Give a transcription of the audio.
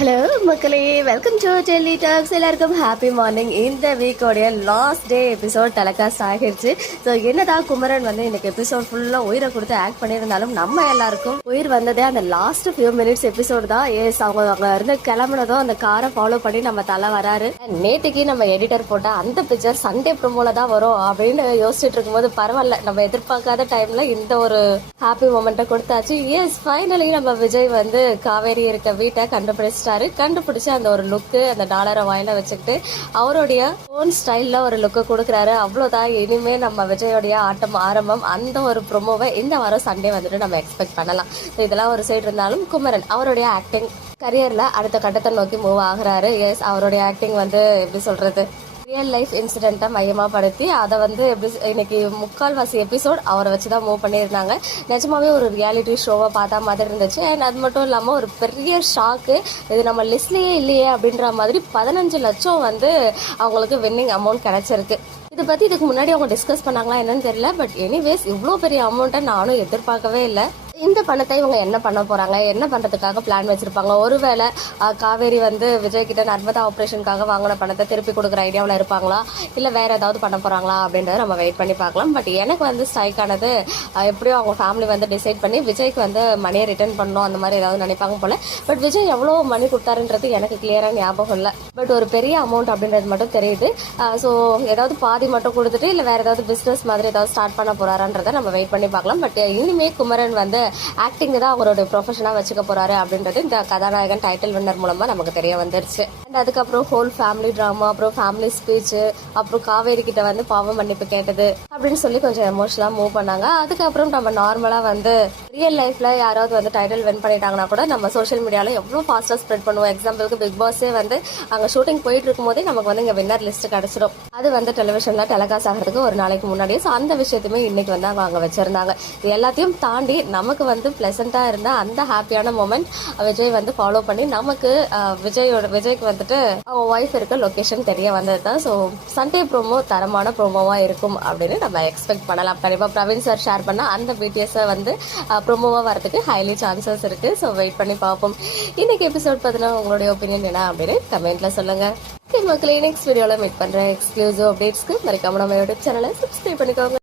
Hello மக்களே, welcome to Delhi tax. எல்லாருக்கும் happy morning. இந்த வீக்கோடைய லாஸ்ட் டே எபிசோட் டெலிகாஸ்ட் ஆகிடுச்சு. ஸோ என்னதான் குமரன் வந்து இன்னைக்கு எபிசோட் ஃபுல்லாக உயிரை கொடுத்து ஆக்ட் பண்ணியிருந்தாலும் நம்ம எல்லாருக்கும் உயிர் வந்ததே அந்த லாஸ்ட் ஃபியூ மினிட்ஸ் எபிசோட் தான். எஸ், அவங்க இருந்து கிளம்புனதும் அந்த காரை ஃபாலோ பண்ணி நம்ம தலை வராரு. நேற்றுக்கு நம்ம எடிட்டர் போட்ட அந்த பிக்சர் சண்டே ப்ரோமோல தான் வரும் அப்படின்னு யோசிச்சுட்டு இருக்கும்போது பரவாயில்ல, நம்ம எதிர்பார்க்காத டைம்ல இந்த ஒரு ஹாப்பி மொமெண்ட்டை கொடுத்தாச்சு. எஸ், ஃபைனலி நம்ம விஜய் வந்து காவேரி இருக்க வீட்டை கண்டுபிடிச்சு அந்த ஒரு லுக்கு, அந்த டாலரை வாயில வச்சுக்கிட்டு அவருடைய ஓன் ஸ்டைல்ல ஒரு லுக்கு கொடுக்குறாரு. அவ்வளவுதான், இனிமே நம்ம விஜயோடைய ஆட்டம் ஆரம்பம். அந்த ஒரு ப்ரொமோவை இந்த வாரம் சண்டே வந்துட்டு நம்ம எக்ஸ்பெக்ட் பண்ணலாம். இதெல்லாம் ஒரு சைடு இருந்தாலும் குமரன் அவருடைய ஆக்டிங் கரியர்ல அடுத்த கட்டத்தை நோக்கி மூவ் ஆகுறாரு. எஸ், அவருடைய ஆக்டிங் வந்து எப்படி சொல்றது, ரியல் லைஃப் இன்சிடென்ட்டை மையமாக படுத்தி அதை வந்து எப்படி இன்னைக்கு முக்கால்வாசி எபிசோட் அவரை வச்சு தான் மூவ் பண்ணியிருந்தாங்க. நிஜமாவே ஒரு ரியாலிட்டி ஷோவை பார்த்தா மாதிரி இருந்துச்சு. அண்ட் அது மட்டும் இல்லாமல் ஒரு பெரிய ஷாக்கு, இது நம்ம லிஸ்ட்லேயே இல்லையே அப்படின்ற மாதிரி 15 லட்சம் வந்து அவங்களுக்கு வின்னிங் அமௌண்ட் கிடைச்சிருக்கு. இதை பற்றி இதுக்கு முன்னாடி அவங்க டிஸ்கஸ் பண்ணாங்களா என்னன்னு தெரியல. பட் எனிவேஸ், இவ்வளோ பெரிய அமௌண்ட்டை நானும் எதிர்பார்க்கவே இல்லை. இந்த பணத்தை இவங்க என்ன பண்ண போறாங்க, என்ன பண்றதுக்காக பிளான் வச்சிருப்பாங்க? ஒருவேளை காவேரி வந்து விஜய் கிட்ட நர்மதா ஆப்ரேஷனுக்காக வாங்கின பணத்தை திருப்பி கொடுக்குற ஐடியாவில் இருப்பாங்களா, இல்லை வேற ஏதாவது பண்ண போறாங்களா அப்படின்றத நம்ம வெயிட் பண்ணி பார்க்கலாம். பட் எனக்கு வந்து ஸ்ட்ரைக் ஆனது, எப்படியோ அவங்க ஃபேமிலி வந்து டிசைட் பண்ணி விஜய்க்கு வந்து மணியை ரிட்டர்ன் பண்ணணும் அந்த மாதிரி ஏதாவது நினைப்பாங்க போல. பட் விஜய் எவ்வளோ மணி கொடுத்தாருன்றது எனக்கு கிளியரா ஞாபகம் இல்லை. பட் ஒரு பெரிய அமௌண்ட் அப்படின்றது மட்டும் தெரியுது. ஸோ ஏதாவது பாதி மட்டும் கொடுத்துட்டு இல்லை வேற ஏதாவது பிஸ்னஸ் மாதிரி ஏதாவது ஸ்டார்ட் பண்ண போறாரான்றதை நம்ம வெயிட் பண்ணி பார்க்கலாம். பட் இனிமே குமரன் வந்து ஆக்டிங் தான் அவரோட ப்ரொஃபஷனா வச்சுக்க போறாரு அப்படின்றது இந்த கதாநாயகன் டைட்டில் வின்னர் மூலமா நமக்கு தெரிய வந்துருச்சு. அண்ட் அதுக்கப்புறம் ஹோல் ஃபேமிலி ட்ராமா, அப்புறம் ஃபேமிலி ஸ்பீச், அப்புறம் காவேரி கிட்ட வந்து பாவம் மன்னிப்பு கேட்டது அப்படின்னு சொல்லி கொஞ்சம் எமோஷனலா மூவ் பண்ணாங்க. அதுக்கப்புறம் நம்ம நார்மலா வந்து ரியல் லைஃப்ல யாராவது வந்து டைட்டில் வின் பண்ணிட்டாங்கன்னா கூட நம்ம சோஷியல் மீடியால எவ்வளவு ஃபாஸ்டா ஸ்ப்ரெட் பண்ணுவோம். எக்ஸாம்பிளுக்கு பிக் பாஸே வந்து அங்க ஷூட்டிங் போயிட்டு இருக்கும் போதே நமக்கு வந்து இங்க வின்னர் லிஸ்ட் கிடைச்சிடும். அது வந்து டெலிவிஷன்ல டெலிகாஸ்ட் ஆகிறதுக்கு ஒரு நாளைக்கு முன்னாடியே. ஸோ அந்த விஷயத்தையுமே இன்னைக்கு வந்து அவங்க அங்க வச்சிருந்தாங்க. இது எல்லாத்தையும் தாண்டி நமக்கு வந்து பிளசண்டா இருந்த அந்த ஹாப்பியான மொமெண்ட் விஜய் வந்து ஃபாலோ பண்ணி நமக்கு விஜய்க்கு வந்துட்டு அவங்க ஒய்ஃப் இருக்க லொகேஷன் தெரிய வந்தது தான். ஸோ சண்டே ப்ரோமோ தரமான ப்ரோமோவா இருக்கும் அப்படின்னு நம்ம எக்ஸ்பெக்ட் பண்ணலாம். கண்டிப்பா பிரவீன் சார் ஷேர் பண்ண அந்த பிடிஎஸ் வந்து ப்ரோமோவா வரதுக்கு ஹைலி சான்சஸ் இருக்கு. ஸோ வெயிட் பண்ணி பார்ப்போம். இன்னைக்கு எபிசோட் பார்த்தீங்கன்னா உங்களுடைய ஒப்பீனியன் என்ன அப்படின்னு கமெண்ட்ல சொல்லுங்க. மக்களே, நெக்ஸ்ட் வீடியோல மீட் பண்றேன். எக்ஸ்க்ளூசிவ் அப்டேட்ஸ்க்கு மறக்காம நம்ம யூடியூப் சேனலை சப்ஸ்கிரைப் பண்ணிக்கோங்க.